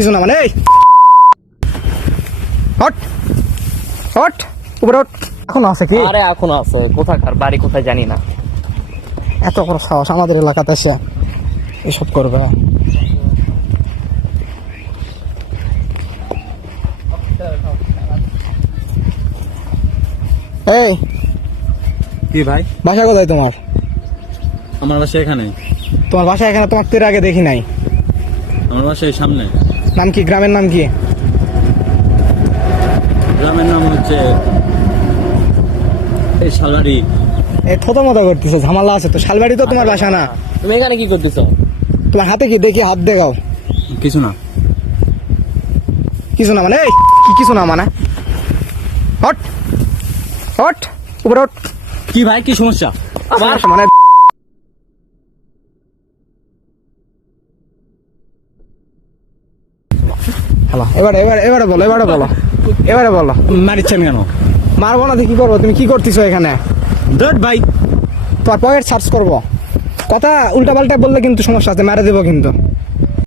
কিছু না মানে এই হট হট উপরে হট। এখন আছে কি? আরে এখন আছে, কোথাকার বাড়ি কোথায় জানি না। এত বড় সাহস আমাদের এলাকাতে এসে এসব করবে? এই কি ভাই? বাসা কোথায় তোমার? আমার বাসা এখানে। তোমার বাসা এখানে? তোমার তো এর আগে দেখি নাই। আমার বাসা এই সামনে। নাম কি? গ্রামের নাম কি? গ্রামের নাম হচ্ছে এই শালবাড়ি। এই থতো মতো করতেছো, ঝামেলা আছে তো। শালবাড়ি তো তোমার বাসা না। তুমি এখানে কি করতেছো? তোমার হাতে কি? দেখি হাত দেখাও। কিছু না। কিছু না মানে এই কি কিছু না মানে? হট হট উপরে হট। কি ভাই, কি সমস্যা? আমার মানে হ্যালো, এবারে বলো। মারিচ্ছেন কেন? মারবো না তো কি করবো? তুমি কি করতেছো এখানে? দট ভাই। তোমার পকেট সার্চ করবো। কথা উল্টা পাল্টা বললে কিন্তু সমস্যা আছে, মেরে দেবো কিন্তু।